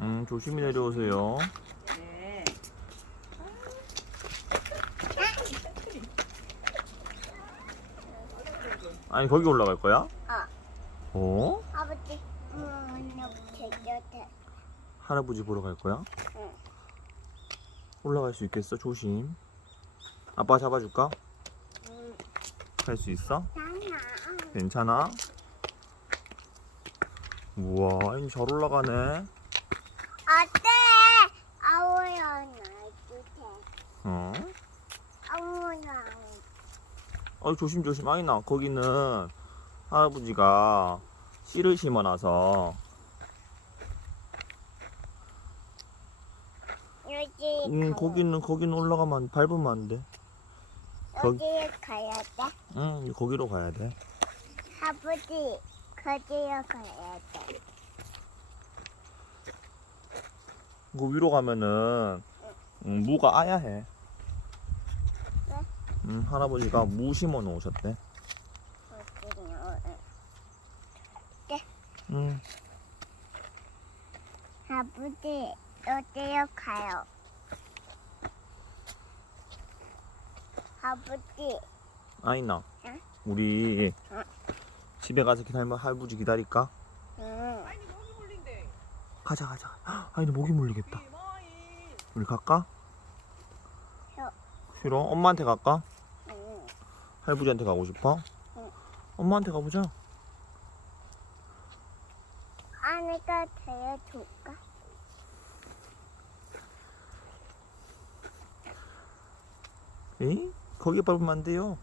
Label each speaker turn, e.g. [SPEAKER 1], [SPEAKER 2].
[SPEAKER 1] 음, 조심히 내려오세요.
[SPEAKER 2] 네.
[SPEAKER 1] 아니, 거기 올라갈 거야?
[SPEAKER 3] 어.
[SPEAKER 1] 어?
[SPEAKER 3] 아버지, 음, 이렇게 이렇게.
[SPEAKER 1] 할아버지 보러 갈 거야?
[SPEAKER 3] 응.
[SPEAKER 1] 올라갈 수 있겠어? 조심. 아빠 잡아줄까?
[SPEAKER 3] 음,
[SPEAKER 1] 할수 있어?
[SPEAKER 3] 나나.
[SPEAKER 1] 괜찮아? 우와, 아니, 잘 올라가네.
[SPEAKER 3] 어때? 아우야, 나주세.
[SPEAKER 1] 어?
[SPEAKER 3] 아우야.
[SPEAKER 1] 어, 조심, 조심. 아니나, 거기는 할아버지가 씨를 심어놔서,
[SPEAKER 3] 여기.
[SPEAKER 1] 음,
[SPEAKER 3] 가야-
[SPEAKER 1] 거기는, 거기는 올라가면, 안- 밟으면 안 돼. 거기-
[SPEAKER 3] 여기에 가야 돼.
[SPEAKER 1] 응, 거기로 가야 돼.
[SPEAKER 3] 아버지, 거기에 가야 돼.
[SPEAKER 1] 그 위로 가면은 음, 무가 아야 해.
[SPEAKER 3] 왜?
[SPEAKER 1] 음, 할아버지가 무 심어 놓으셨대.
[SPEAKER 3] 거기요.
[SPEAKER 1] 음,
[SPEAKER 3] 아버지, 어디에 가요? 아버지,
[SPEAKER 1] 아이나.
[SPEAKER 3] 응?
[SPEAKER 1] 우리
[SPEAKER 3] 응.
[SPEAKER 1] 집에 가서 기다리면 할아버지 기다릴까?
[SPEAKER 3] 응.
[SPEAKER 2] 아니.
[SPEAKER 1] 가자, 가자. 헉, 아이나 목이 물리겠다. 우리 갈까?
[SPEAKER 3] 싫어.
[SPEAKER 1] 싫어? 엄마한테 갈까?
[SPEAKER 3] 응.
[SPEAKER 1] 할아버지한테 가고 싶어?
[SPEAKER 3] 응.
[SPEAKER 1] 엄마한테 가보자.
[SPEAKER 3] 아내가 데려줄까?
[SPEAKER 1] 에이? 거기 밟으면 안 돼요.